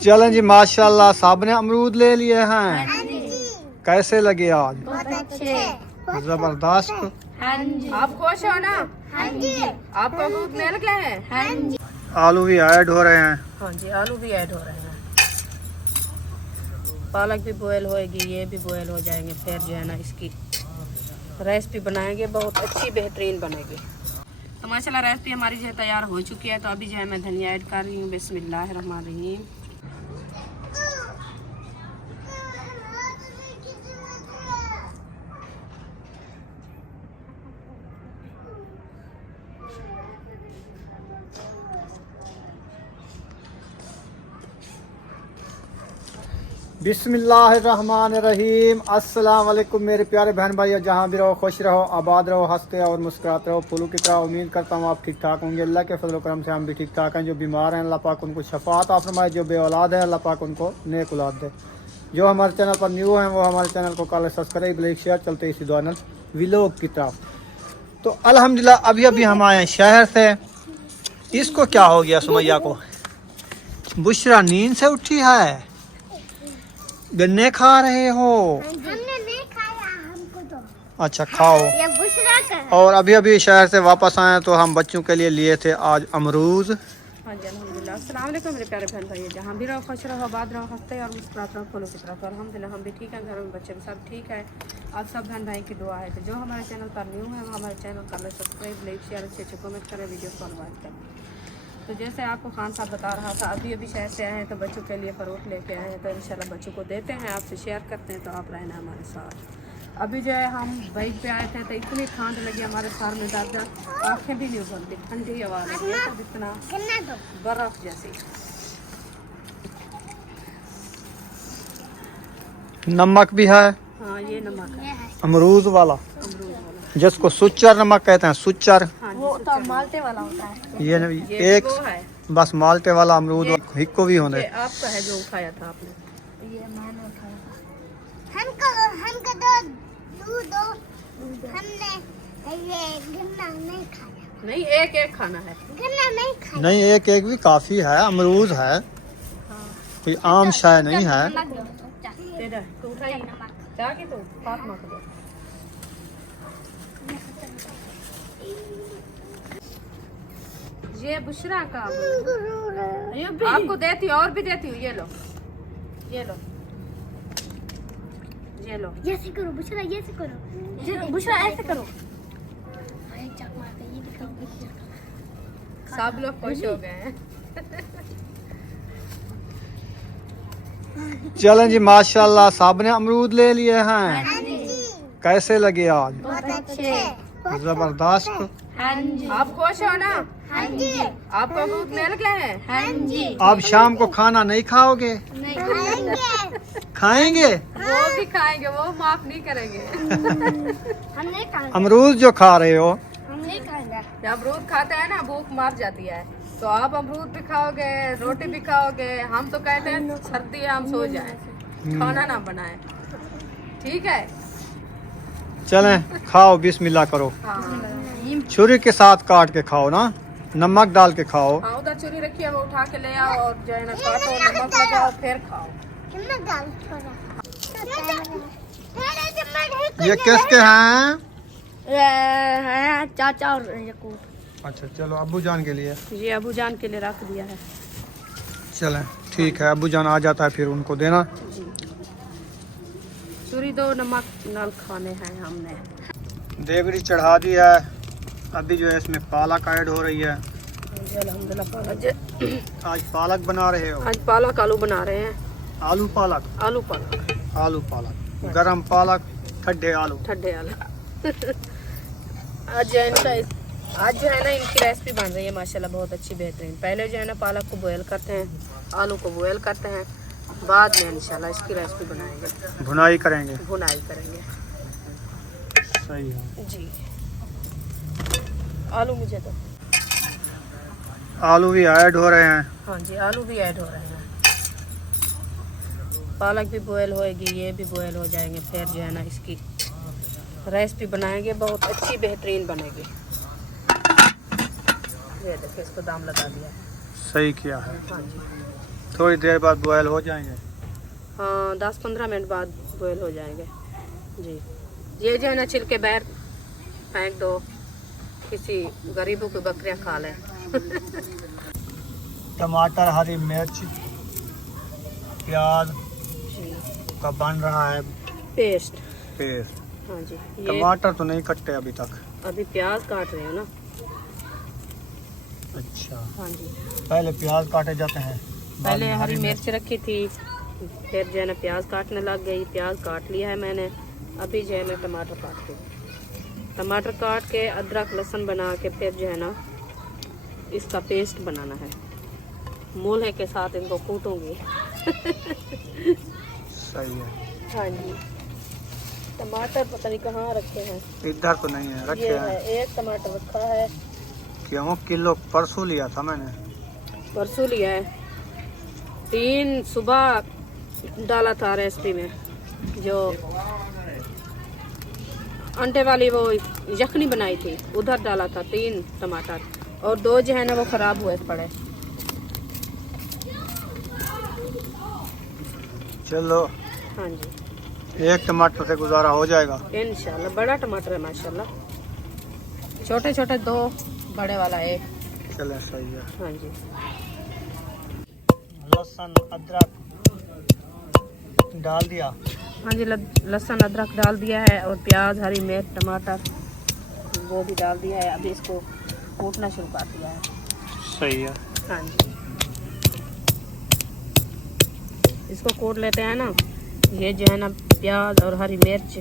चलें जी, माशाल्लाह साहब ने अमरूद ले लिए हैं। कैसे लगे आज? बहुत अच्छे। जबरदस्त। हाँ जी। आप खुश हो ना? हाँ जी। आपको अमरूद मिल गए हैं? हाँ जी। आलू भी ऐड हो रहे हैं। हाँ जी, आलू भी ऐड हो रहे हैं। पालक भी बॉयल होएगी, ये भी बॉयल हो जाएंगे, फिर जो है ना इसकी रेसिपी बनाएंगे, बहुत अच्छी बेहतरीन बनेगी। तो माशाल्लाह रेसिपी हमारी जो है तैयार हो चुकी है। तो अभी जो है मैं धनिया ऐड कर रही हूँ। बिस्मिल्लाहिर्रहमानिर्रहीम। बिस्मिल्लाहिर्रहमानिर्रहीम। अस्सलाम वालेकुम मेरे प्यारे बहन भाई, जहाँ भी रहो खुश रहो, आबाद रहो, हंसते और मुस्कुराते रहो फूलों की तरह। उम्मीद करता हूँ आप ठीक ठाक होंगे। अल्लाह के फजल करम से हम भी ठीक ठाक हैं। जो बीमार हैं अल्लाह पाक उनको शफात आ फरमाए, जो बे औलाद है अल्लाह पाक उनको नेक औलाद दे। जो हमारे चैनल पर न्यू हैं वो हमारे चैनल को कर सब्सक्राइब, लाइक, शेयर। चलते इसी दौरान व्लॉग की तरफ। तो अल्हम्दुलिल्लाह अभी अभी हम आए शहर से। इसको क्या हो गया सुमैया को? बुशरा नींद से उठी है। गन्ने खा रहे हो? हमने नहीं खाया, हमको तो। अच्छा खाओ। ये बुशरा का। और अभी अभी शहर से वापस आए तो हम बच्चों के लिए लिए थे आज अमरूद। हाँ जी अल्हम्दुलिल्लाह। अस्सलाम वालेकुम मेरे प्यारे बहन भाई, जहाँ भी रहो खुश रहो, आबाद रहो, हंसते और मुस्कुराते रहो फूलों की तरफ। अल्हम्दुलिल्लाह हम भी ठीक हैं, घर में बच्चे भी सब ठीक है। आप सब बहन भाई की दुआ है। तो जो हमारे चैनल पर न्यू है वो हमारे चैनल कर सब्सक्राइब, लाइक, शेयर, अच्छे कमेंट करें, वीडियो को फॉरवर्ड करें। तो जैसे आपको खान साहब बता रहा था, अभी अभी शहर से आए हैं तो बच्चों के लिए फ़रूट लेके आए हैं। तो इंशाल्लाह बच्चों को देते हैं, आपसे शेयर करते हैं। तो आप रहना हमारे साथ। अभी जो है हम बाइक पे आए थे तो इतनी ठंड लगी, हमारे सर में दर्द, आँखें भी नहीं उभरती, ठंडी हवा लगी है, तो इतना गन्ना दो। बर्फ जैसी। नमक भी है। हाँ ये नमक है, अमरूद वाला, अमरूद वाला। जिसको सुच्चर नमक कहते हैं। सुच्चर हाँ जी, वो तो माल्टे वाला होता है। ये ये एक वो है, बस माल्टे वाला अमरूद हिक्को भी होने। ये आपका है जो उठाया था आपने। ये मैंने उठाया था। हमको दो। हमने ये गन्ना नहीं खाया। नहीं, एक एक खाना है। गन्ना नहीं खाया। नहीं, एक एक भी काफी है। अमरूद है, कोई आम शाय नहीं है। इधर तो उठाइए, जाके तो फातिमा को दो। ये बुशरा का आपको देती हूँ, और भी देती हूँ। ये लो, ये लो, ये लो। ऐसे करो बुशरा, ऐसे करो। बुशरा ऐसे करो। सब लोग खुश हो गए हैं। चलें जी, माशाल्लाह साहब ने अमरूद ले लिए हैं। कैसे लगे आज? बहुत अच्छे। जबरदस्त। हाँ जी। आप खुश हो ना? हाँ जी। आपको अमरूद मिल गए हैं? हाँ जी। अब शाम को खाना नहीं खाओगे? नहीं खाएंगे। खाएंगे। वो भी खाएंगे, वो माफ नहीं करेंगे। हम नहीं खाएंगे। अमरूद जो खा रहे हो, हम नहीं खाएंगे। जब अमरूद खाते हैं ना भूख मर जाती है। तो आप अमरूद भी खाओगे, रोटी भी खाओगे। हम तो कहते हैं सर्दी है हम सो जाएं, खाना ना बनाए। ठीक है? चलें खाओ, बिस्मिल्लाह करो। हाँ छुरी के साथ काट के खाओ ना, नमक डाल के खाओ। हाँ, उधर चुरी रखी है, वो उठा के ले आओ और जो है ना काटो, नमक लगाओ, फिर खाओ। गन्ना डाल थोड़ा। ये किसके हैं? ये चाचा और यकूब। अच्छा चलो, अब्बू जान के लिए। ये अबू जान के लिए रख दिया है। चलें ठीक है, अब्बू जान आ जाता है फिर उनको देना। जी, चूरी दो, नमक नाल खाने हैं हमने। देगड़ी चढ़ा दी है। अभी जो है इसमें पालक ऐड हो रही है। जी, अल्हम्दुलिल्लाह पालक। आज पालक बना रहे हो? आज पालक आलू बना रहे हैं। आलू पालक। आलू पालक, आलू पालक, गरम पालक, ठड्डे आलू। ठड्डे आलू। आज जो है ना इनकी रेसिपी बन रही है माशाल्लाह, बहुत अच्छी बेहतरीन। पहले जो है ना पालक को बॉयल करते हैं, आलू को बॉयल करते हैं, बाद में इंशाल्लाह इसकी रेसिपी बनाएंगे, भुनाई करेंगे। भुनाई करेंगे। सही है। जी, आलू मुझे तो। आलू भी ऐड हो रहे हैं। हाँ जी, आलू भी ऐड हो रहे हैं। पालक भी बॉयल होएगी, ये भी बॉयल हो जाएंगे, फिर जो है ना इसकी रेसिपी बनाएंगे, बहुत अच्छी बेहतरीन बनेगी। ये देखो, इसको दाम लगा दिया। सही किया है। हाँ जी, थोड़ी देर बाद बॉयल हो जाएंगे। हाँ 10-15 मिनट बाद बॉयल हो जाएंगे जी। ये जो है ना छिलके बाहर फेंक दो, किसी गरीबों की बकरियां खा लें। टमाटर, हरी मिर्च, प्याज जी का बन रहा है पेस्ट। पेस्ट। हाँ जी। ये टमाटर तो नहीं कटे अभी तक। अभी प्याज काट रहे हो ना? अच्छा, हाँ जी। पहले प्याज काटे जाते हैं, बाद पहले में हरी मिर्च रखी थी, फिर जो है ना प्याज काटने लग गई। प्याज काट लिया है मैंने, अभी जो है ना टमाटर काट के, टमाटर काट के अदरक लहसुन बना के फिर जो है ना इसका पेस्ट बनाना है। मूल्हे के साथ इनको कूटूंगी। सही है। हाँ जी। टमाटर पता नहीं कहाँ रखे हैं, इधर तो नहीं है, रखे ये हैं। है एक टमाटर रखा है। क्यों? किलो परसों लिया था मैंने। परसों लिया है, 3 सुबह डाला था रेसिपी में, जो अंडे वाली वो यखनी बनाई थी उधर डाला था 3 टमाटर, और 2 जो है ना वो खराब हुए पड़े। चलो हाँ जी, एक टमाटर से गुजारा हो जाएगा इंशाल्लाह। बड़ा टमाटर है माशाल्लाह, छोटे छोटे 2, बड़े वाला 1। चले सही है। हाँ जी। लहसुन अदरक डाल दिया। हाँ जी, लहसुन अदरक डाल दिया है, और प्याज, हरी मिर्च, टमाटर वो भी डाल दिया है। अभी इसको कूटना शुरू कर दिया है। सही है। हाँ जी, इसको कूट लेते हैं ना। ये जो है ना प्याज और हरी मिर्च,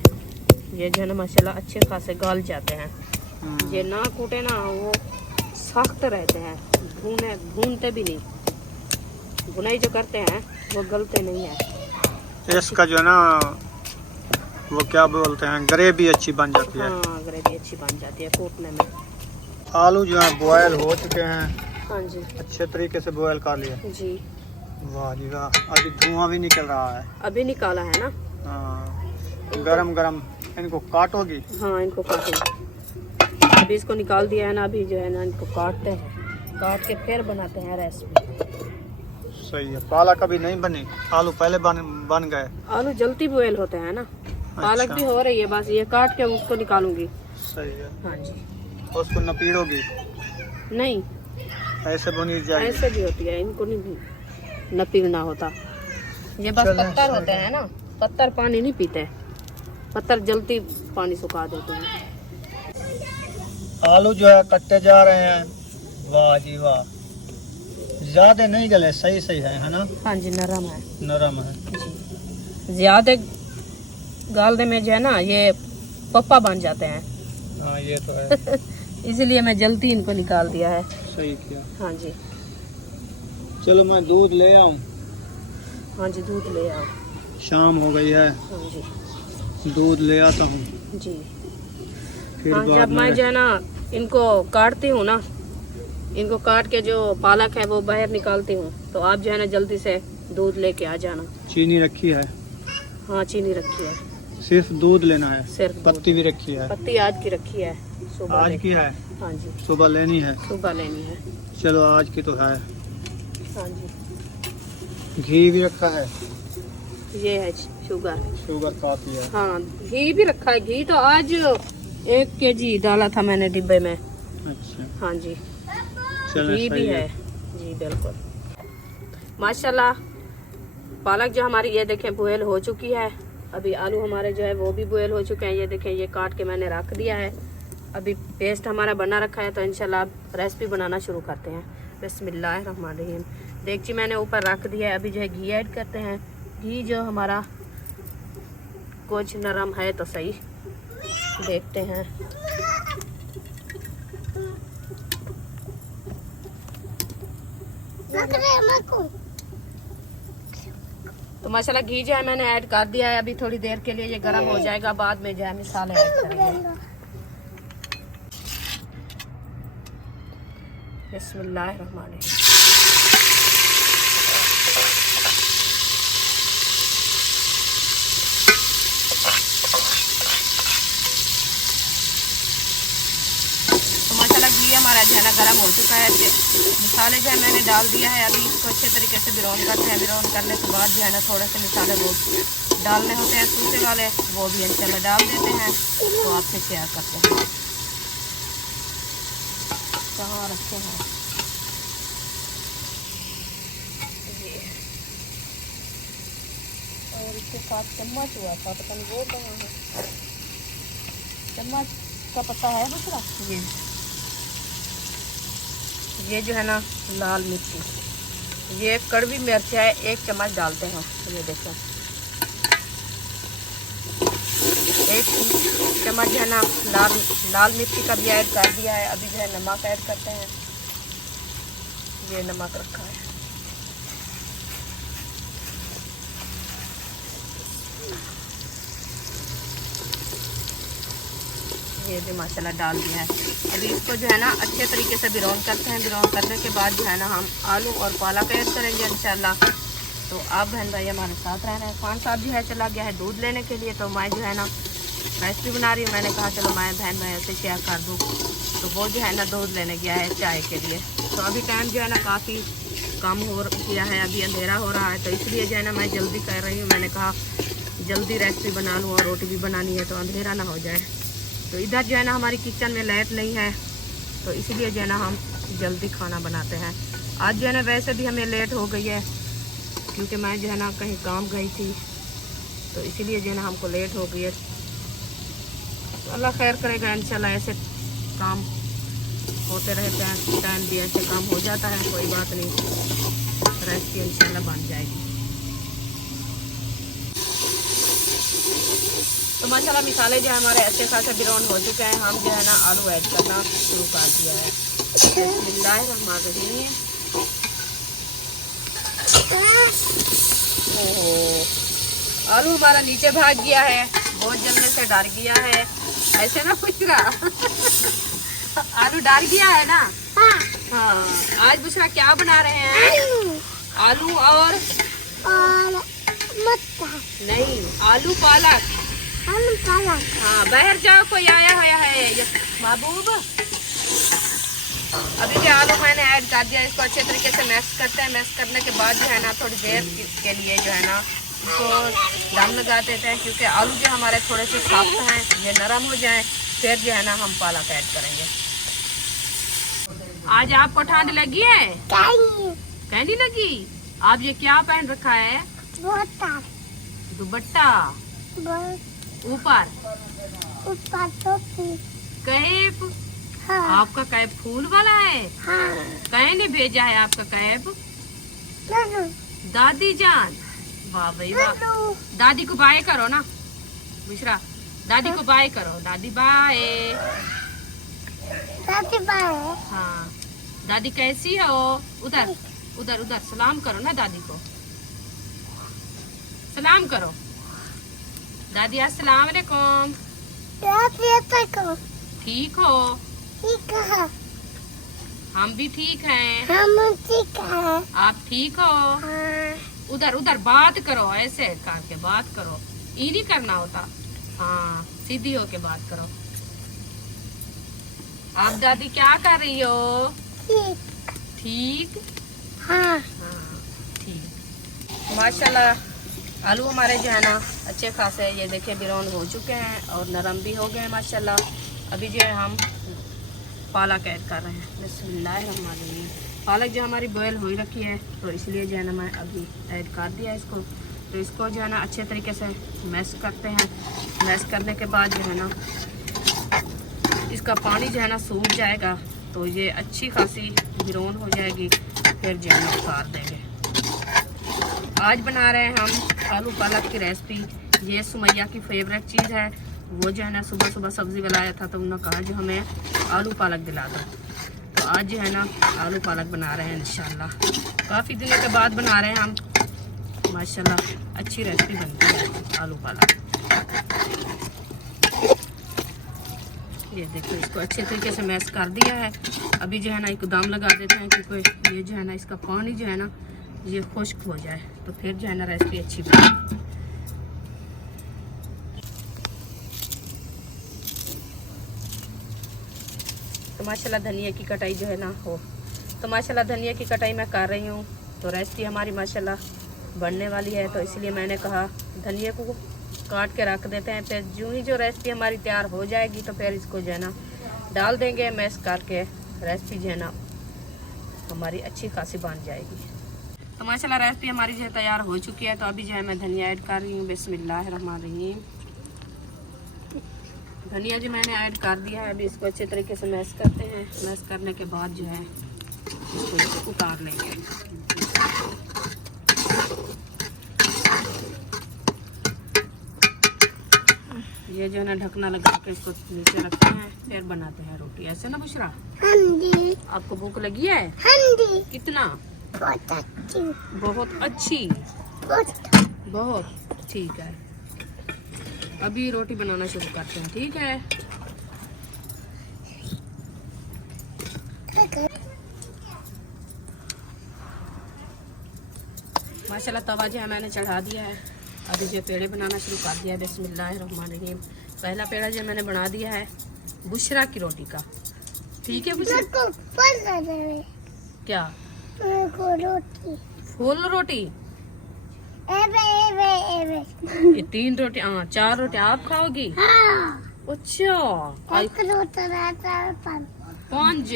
ये जो है ना माशाल्लाह अच्छे खासे गल जाते हैं। ये ना कूटे ना वो सख्त रहते हैं, भूनते भी नहीं। भुनाई जो करते हैं वो गलते नहीं है। इसका जो है ना वो क्या बोलते हैं, ग्रेवी अच्छी बन जाती है। हाँ, ग्रेवी अच्छी बन जाती है कूटने में। आलू जो है बॉयल हो चुके हैं, हाँ जी। अच्छे तरीके से बॉयल कर लिया। जी, वाह जी वाह, अभी धुआं भी निकल रहा है। अभी निकाला है ना। हाँ, गरम गरम इनको काटोगी। हाँ, इनको काटेंगे। अभी इसको निकाल दिया है ना, अभी जो है ना इनको काटते हैं, काट के फिर बनाते हैं रेसिपी। सही है। पालक अभी नहीं बनी, आलू पहले बन गए। आलू जल्दी बॉयल होते हैं ना। पालक भी हो रही है, बस ये काट के उसको निकालूंगी। सही है। हाँ जी। उसको नपीड़ोगी, नहीं, ऐसे भुनी जाएगी। ऐसे भी होती है, इनको नहीं नपीड़ना होता। ये बस चलो, पत्थर सही होते है। हैं ना, पत्थर पानी नहीं पीते, पत्थर जल्दी पानी सुखा देते हैं। आलू जो है कटते जा रहे हैं। वाह जी वाह, ज्यादा नहीं गले, सही सही है ना? हाँ जी, नरम है नरम है। जी। ज्यादा गालने में जो है ना ये पप्पा बन जाते हैं। हाँ ये तो है। इसीलिए मैं जल्दी इनको निकाल दिया है। सही किया। हाँ जी। चलो मैं दूध ले आऊं, हाँ जी, दूध ले आओ। शाम हो गई है, हाँ जी। दूध ले आता हूँ। जी। फिर हाँ, बाद जब मैं में जो है ना इनको काटती हूँ ना, इनको काट के जो पालक है वो बाहर निकालती हूँ, तो आप जो है ना जल्दी से दूध लेके आ जाना। चीनी रखी है, हाँ, चीनी रखी है, सिर्फ दूध लेना है। सिर्फ दूध। पत्ती भी रखी है, पत्ती आज की रखी है, सुबह आज ले- की है, हाँ जी, सुबह लेनी है। सुबह लेनी है। चलो आज की तो है। हाँ जी, घी भी रखा है, ये है शुगर। शुगर काफी है। हाँ, घी भी रखा है। घी तो आज 1 kg डाला था मैंने डिब्बे में। अच्छा, हाँ जी, चलो घी भी सही है। जी बिल्कुल, माशाल्लाह। पालक जो हमारी ये देखें बॉयल हो चुकी है। अभी आलू हमारे जो है वो भी बॉयल हो चुके हैं। ये देखें, ये काट के मैंने रख दिया है। अभी पेस्ट हमारा बना रखा है, तो इंशाल्लाह अब रेसिपी बनाना शुरू करते हैं। बिस्मिल्लाहिर्रहमानिर्रहीम। देगची मैंने ऊपर रख दिया है। अभी जो है घी ऐड करते हैं। घी जो हमारा कुछ नरम है तो सही, देखते हैं। तो माशाल्लाह घी जो है मैंने ऐड कर दिया है। अभी थोड़ी देर के लिए ये गर्म हो जाएगा, बाद में जो है मसाले ऐड करेंगे। बिस्मिल्लाहिर्रहमानिर्रहीम। तो माशाल्लाह घी हमारा जो है ना गर्म हो चुका है। मसाले जो है मैंने डाल दिया है। अभी इसको अच्छे तरीके से ब्राउन करते हैं। ब्राउन करने के बाद जो है ना थोड़े से मसाले वो डालने होते हैं सूखे वाले, वो भी इंशाल्लाह डाल देते हैं। तो आपसे शेयर करते हैं कहाँ रखे हैं ये। और इसके साथ चम्मच हुआ था, पता नहीं वो कहाँ है। चम्मच का पता है दूसरा ये जो है ना लाल मिर्ची, ये कड़वी मिर्च है, 1 चम्मच डालते हैं। ये देखो 1 चम्मच जो है ना लाल मिर्ची का भी ऐड कर दिया है। अभी जो है नमक ऐड करते हैं। ये नमक रखा है। ये भी माशाल्लाह डाल दिया है। अभी इसको जो है ना अच्छे तरीके से ब्राउन करते हैं। ब्राउन करने के बाद जो है ना हम आलू और पालक ऐड करेंगे इंशाल्लाह। तो आप बहन भाई हमारे साथ रह रहे हैं। खान साहब जो है चला गया है दूध लेने के लिए, तो मैं जो है ना रेसिपी बना रही हूँ। मैंने कहा चलो मैं बहन भाई से शेयर कर दूँ। तो वो जो है ना दूध लेने गया है चाय के लिए। तो अभी टाइम जो है ना काफ़ी कम हो गया है, अभी अंधेरा हो रहा है, तो इसलिए जो है ना मैं जल्दी कर रही हूँ। मैंने कहा जल्दी रेसिपी बना लूँ और रोटी भी बनानी है तो अंधेरा ना हो जाए। तो इधर जो है ना हमारी किचन में लाइट नहीं है, तो इसलिए जो है ना हम जल्दी खाना बनाते हैं। आज जो है ना वैसे भी हमें लेट हो गई है, क्योंकि मैं जो है ना कहीं काम गई थी, तो इसीलिए जो है ना हमको लेट हो गई है। तो अल्लाह खैर करेगा इंशाल्लाह। ऐसे काम होते रहते हैं, टाइम भी ऐसे काम हो जाता है, कोई बात नहीं, रेसिपी इंशाल्लाह बन जाएगी। तो माशाल्लाह मिसाले जो है हमारे अच्छे खासे ब्राउन हो चुके हैं। हम जो है ना आलू ऐड करना शुरू कर दिया है। बिस्मिल्लाहिर्रहमानिर्रहीम। ओहो, आलू हमारा नीचे भाग गया है, बहुत जलने से डर गया है। ऐसे ना बुशरा आलू डर गया है ना। हाँ, आज बुशरा क्या बना रहे हैं? आलू और नहीं, आलू पालक। हाँ, बाहर जाओ, कोई आया है महबूब। अभी जो आलू मैंने ऐड कर दिया, इसको अच्छे तरीके से मैश करते हैं। मैश करने के बाद जो है ना थोड़ी देर के लिए जो है ना इसको दम लगा देते हैं, क्योंकि आलू जो हमारे थोड़े से सॉफ्ट हैं, ये नरम हो जाएं, फिर जो है ना हम पालक ऐड करेंगे। आज आपको ठंड लगी है? कैंडी लगी? आप ये क्या पहन रखा है? दुपट्टा ऊपर कैप। हाँ। आपका कैप फूल वाला है? हाँ। कहीं ने भेजा है आपका कैप? दादी जान, वाह भाई वाह। दादी को बाय करो ना बुशरा, दादी को बाय करो। दादी बाय। दादी बाय। हाँ, दादी कैसी हो? उधर उधर उधर सलाम करो ना, दादी को सलाम करो। दादी अस्सलाम वालेकुम। ठीक हो? ठीक है। हम भी ठीक हैं। हम ठीक हैं। आप ठीक हो? हाँ। उधर उधर बात करो, ऐसे करके बात करो, ये नहीं करना होता। हाँ, सीधी होके बात करो। आप दादी क्या कर रही हो? ठीक। ठीक? हाँ। हाँ, ठीक। माशाल्लाह आलू हमारे जो है ना अच्छे खासे ये देखिए ब्राउन हो चुके हैं और नरम भी हो गए हैं माशाल्लाह। अभी जो है हम पालक ऐड कर रहे हैं। बिस्मिल्लाहिर्रहमानिर्रहीम। पालक जो हमारी बॉयल हो रखी है, तो इसलिए जो है ना मैं अभी ऐड कर दिया इसको। तो इसको जो है ना अच्छे तरीके से मैश करते हैं। मैश करने के बाद जो है ना इसका पानी जो है ना सूख जाएगा, तो ये अच्छी खासी ब्राउन हो जाएगी, फिर जो है ना उतार देंगे। आज बना रहे हैं हम आलू पालक की रेसिपी। ये सुमैया की फेवरेट चीज़ है। वो जो है ना सुबह सुबह सब्ज़ी बनाया था, तो उन्होंने कहा जो हमें आलू पालक दिला दो। तो आज जो है ना आलू पालक बना रहे हैं इंशाल्लाह। काफ़ी दिनों के बाद बना रहे हैं हम, माशाल्लाह अच्छी रेसिपी बनती है आलू पालक। ये देखो, इसको अच्छे तरीके से मैश कर दिया है। अभी जो है ना एक दाम लगा देते हैं, क्योंकि ये जो है ना इसका पानी जो है ना ये खुश्क हो जाए, तो फिर जो है ना रेसिपी अच्छी बनेगी। तो माशाल्लाह धनिया की कटाई जो है ना हो, तो माशाल्लाह धनिया की कटाई मैं कर रही हूँ। तो रेसिपी हमारी माशाल्लाह बनने वाली है, तो इसलिए मैंने कहा धनिया को काट के रख देते हैं। फिर यूँ ही जो रेसिपी हमारी तैयार हो जाएगी तो फिर इसको जो है ना डाल देंगे, मैश करके रेसिपी जो है ना हमारी अच्छी खासी बन जाएगी। तो माशाल्लाह रेसिपी हमारी जो है तैयार हो चुकी है। तो अभी जो है मैं धनिया ऐड कर रही हूँ। बिस्मिल्लाहिर्रहमानिर्रहीम। धनिया जो मैंने ऐड कर दिया है, अभी इसको अच्छे तरीके से मैश करते हैं। मैश करने के बाद जो है इसको उतार लेंगे। ये जो है ना ढकना लगा के इसको नीचे रखते हैं, फिर बनाते हैं रोटी। ऐसे ना बुशरा? हाँ जी। आपको भूख लगी है? हाँ जी। कितना? बहुत अच्छी। बहुत अच्छी। बहुत ठीक है। अभी रोटी बनाना शुरू करते हैं, ठीक है? माशाल्लाह तवा जो है मैंने चढ़ा दिया है। अभी जो पेड़े बनाना शुरू कर दिया है। बिस्मिल्लाहिर्रहमानिर्रहीम। पहला पेड़ा जो मैंने बना दिया है बुशरा की रोटी का, ठीक है बुशरा? क्या? रोटी। फुल रोटी? ये 3 रोटी, हाँ 4 रोटी आप खाओगी? हाँ। अच्छा। एक रोटी रहता है 5।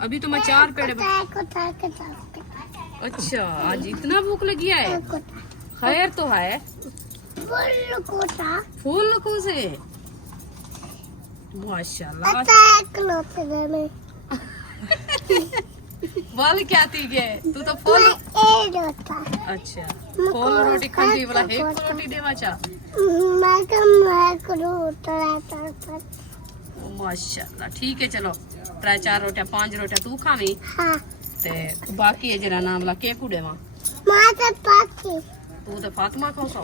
अभी तो मैं 4 पेड़े अच्छा, आज इतना भूख लगी है? खैर तो है। फुल को से माशाल्लाह। वाल क्या थी के तू तो फुल। अच्छा, फुल रोटी खाती वाला एक रोटी देवा चा। माशाल्लाह ठीक है। चलो 3-4 रोटियां 5 रोटियां तू खावी ते बाकी है जरा नाम ला के कुड़ेवा तू तो फातिमा खाओ सो।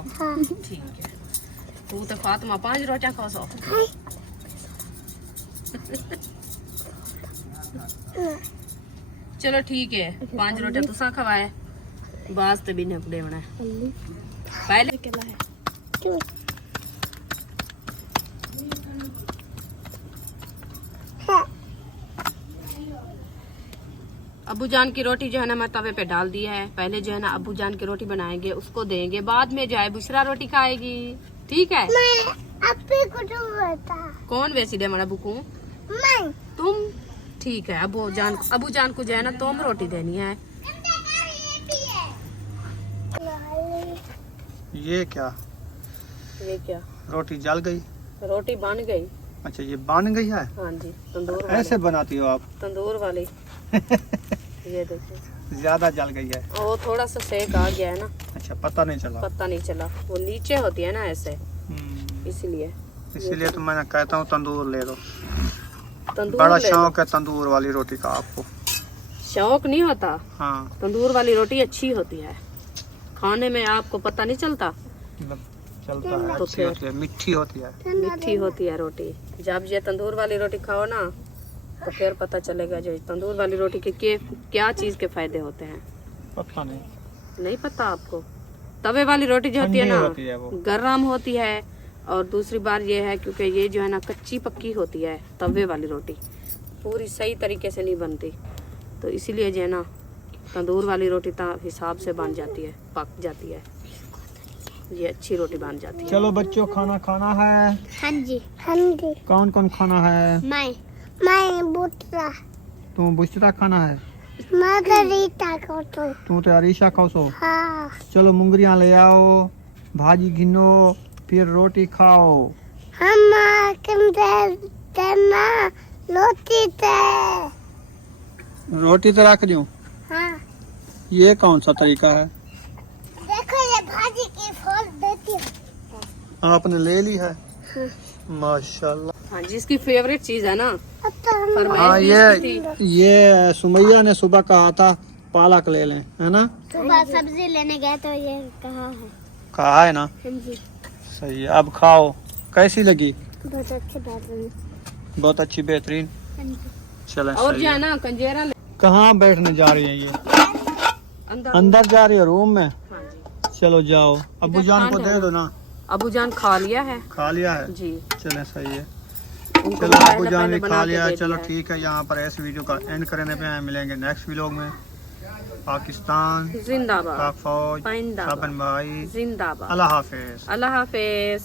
ठीक है, तू तो फातिमा 5 रोटियां खाओ सो। चलो ठीक है, 5 रोटियां तुसा खवाए बास ते भी ने कुड़ेवना पहले केला है। अबू जान की रोटी जो है ना मैं तवे पे डाल दी है। पहले जो है ना अबू जान की रोटी बनाएंगे, उसको देंगे, बाद में जो है बुशरा रोटी खाएगी, ठीक है? कौन वैसी दे हमारा बुकू? तुम? ठीक है। अबू जान को जो है ना तुम रोटी देनी है। ये क्या? ये क्या? रोटी जल गई? रोटी बन गई। अच्छा, ये बन गई है? हाँ जी, तंदूर ऐसे बनाती हो आप? तंदूर वाली। ये देखिए ज्यादा जल गई है। वो थोड़ा सा सेक आ गया है ना। अच्छा, पता नहीं चला? पता नहीं चला, वो नीचे होती है ना ऐसे, इसलिए तो मैंने कहता हूँ तंदूर ले लो। तंदूर बड़ा ले शौक है तंदूर वाली रोटी का आपको? शौक नहीं होता। हाँ, तंदूर वाली रोटी अच्छी होती है खाने में, आपको पता नहीं चलता? चलता है, तो अच्छी होती है, मीठी होती है। मीठी होती है रोटी। जब ये तंदूर वाली रोटी खाओ ना तो फिर पता चलेगा जो तंदूर वाली रोटी के क्या चीज के फायदे होते हैं। पता नहीं पता आपको? तवे वाली रोटी जो होती है ना होती है वो। गर्म होती है, और दूसरी बार ये है क्योंकि ये जो है ना कच्ची पक्की होती है, तवे वाली रोटी पूरी सही तरीके से नहीं बनती, तो इसीलिए जो है ना तंदूर वाली रोटी हिसाब से बन जाती है, पक जाती है, ये अच्छी रोटी बन जाती है। चलो बच्चों, खाना खाना है। हाँ जी। हाँ जी। कौन कौन खाना है? मैं बुटरा। तू बुश्रा खाना है? मार्गरीटा को तू तो अरीशा खाओ सो। हाँ। चलो मुंगरियाँ ले आओ, भाजी गिनो, फिर रोटी खाओ। हम देना रोटी तो रख दूं? हाँ। ये कौन सा तरीका है? देखो ये भाजी की फल देती है। आपने ले ली है? माशाल्लाह। हाँ, जिसकी फेवरेट चीज है ना। हाँ, ये सुमैया ने सुबह कहा था पालक ले लें, है ना? सुबह सब्जी लेने गए तो ये कहा है ना? हाँ जी। सही है। अब खाओ। कैसी लगी? बहुत अच्छी बात है। बहुत अच्छी, बेहतरीन। हाँ जी। चलें, और सही जो है है। ना कंजेरा कहाँ बैठने जा रही है ये? अंदर। अंदर जा रही है रूम में? हाँ जी। चलो जाओ, अब्बू जान को दे दो ना। अबू जान खा लिया है? खा लिया है जी। चले, सही है। उनको चलो अब्बू पहले जान भी बना खा के लिया। दे चलो दिया है। ठीक है, यहाँ पर इस वीडियो का एंड करने पे हैं। मिलेंगे नेक्स्ट व्लॉग में। पाकिस्तान, जिंदाबाद, पाक फौज, पाइंदाबाद, सब भाई, जिंदाबाद। अल्लाह हाफिज। अल्लाह हाफिज।